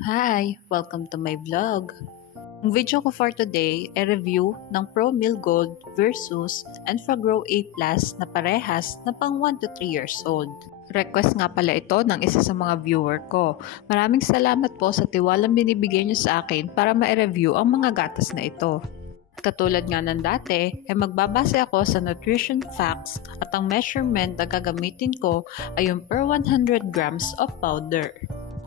Hi! Welcome to my vlog. Ang video ko for today ay review ng Pro Meal Gold versus Enfagrow A Plus na parehas na pang 1 to 3 years old. Request nga pala ito ng isa sa mga viewer ko. Maraming salamat po sa tiwalang binibigay niyo sa akin para ma-review ang mga gatas na ito. Katulad nga ng dati, ay magbabase ako sa nutrition facts at ang measurement na gagamitin ko ay yung per 100 grams of powder.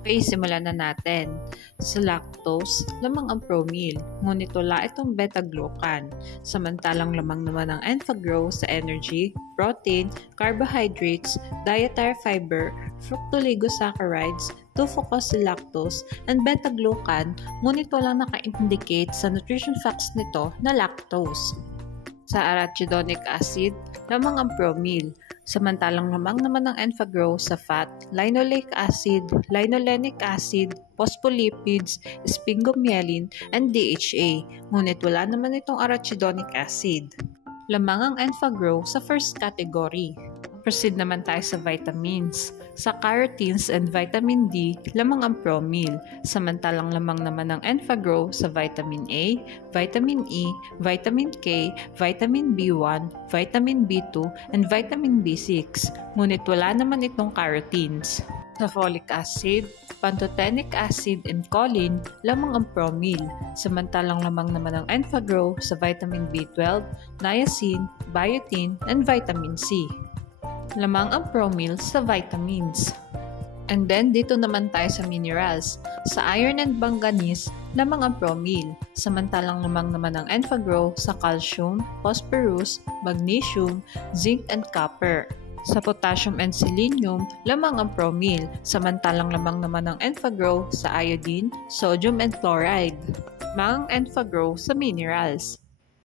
Okay, simulan na natin. Sa lactose, lamang ang Promeal, ngunit wala itong beta-glucan. Samantalang lamang naman ang Enfagrow sa energy, protein, carbohydrates, dietary fiber, fructooligosaccharides, 2-fucosylactose, and beta-glucan, ngunit walang naka-indicate sa nutrition facts nito na lactose. Sa arachidonic acid, lamang ang Promeal. Samantalang lamang naman ang Enfagrow sa fat, linoleic acid, linolenic acid, phospholipids, sphingomyelin, and DHA, ngunit wala naman itong arachidonic acid. Lamang ang Enfagrow sa first category. Proceed naman tayo sa vitamins. Sa carotenes and vitamin D, lamang ang Promeal. Samantalang lamang naman ang Enfagrow sa vitamin A, vitamin E, vitamin K, vitamin B1, vitamin B2, and vitamin B6. Ngunit wala naman itong carotenes. Sa folic acid, pantothenic acid, and choline, lamang ang Promeal. Samantalang lamang naman ang Enfagrow sa vitamin B12, niacin, biotin, and vitamin C. Lamang ang Promeal sa vitamins. And then, dito naman tayo sa minerals. Sa iron and manganese, lamang ang Promeal. Samantalang lamang naman ang Enfagrow sa calcium, phosphorus, magnesium, zinc, and copper. Sa potassium and selenium, lamang ang Promeal. Samantalang lamang naman ang Enfagrow sa iodine, sodium, and chloride. Lamang ang Enfagrow sa minerals.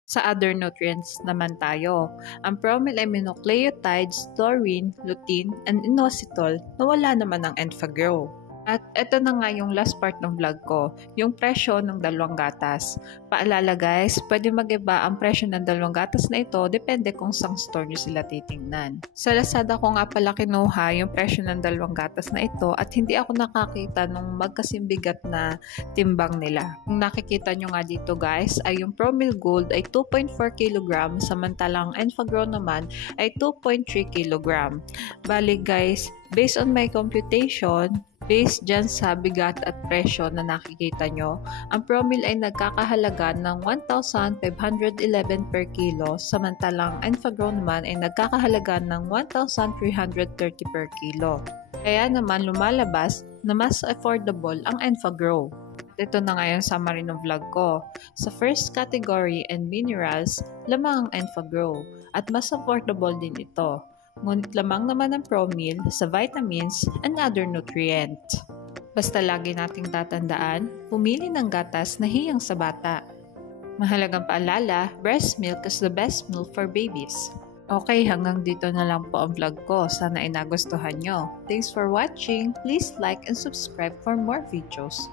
Sa other nutrients naman tayo, ang Promeal ay nucleotides, taurine, lutein, and inositol na wala naman ang Enfagrow. At ito na nga yung last part ng vlog ko, yung presyo ng dalawang gatas. Paalala guys, pwede mag-iba ang presyo ng dalawang gatas na ito depende kung saan store nyo sila titingnan. Sa Lazada ko nga pala kinuha yung presyo ng dalawang gatas na ito at hindi ako nakakita nung magkasimbigat na timbang nila. Kung nakikita nyo nga dito guys, ay yung Promeal Gold ay 2.4 kg samantalang Enfagrow naman ay 2.3 kg. Bali guys, based on my computation, based dyan sa bigat at presyo na nakikita nyo, ang Promeal ay nagkakahalaga ng 1,511 per kilo, samantalang Enfagrow naman ay nagkakahalaga ng 1,330 per kilo. Kaya naman lumalabas na mas affordable ang Enfagrow. Ito na nga yung summary ng vlog ko. Sa first category and minerals, lamang ang Enfagrow at mas affordable din ito. Ngunit lamang naman ang Promeal sa vitamins and other nutrients. Basta lagi nating tatandaan, pumili ng gatas na hiyang sa bata. Mahalagang paalala, breast milk is the best milk for babies. Okay, hanggang dito na lang po ang vlog ko. Sana ay nagustuhan nyo. Thanks for watching. Please like and subscribe for more videos.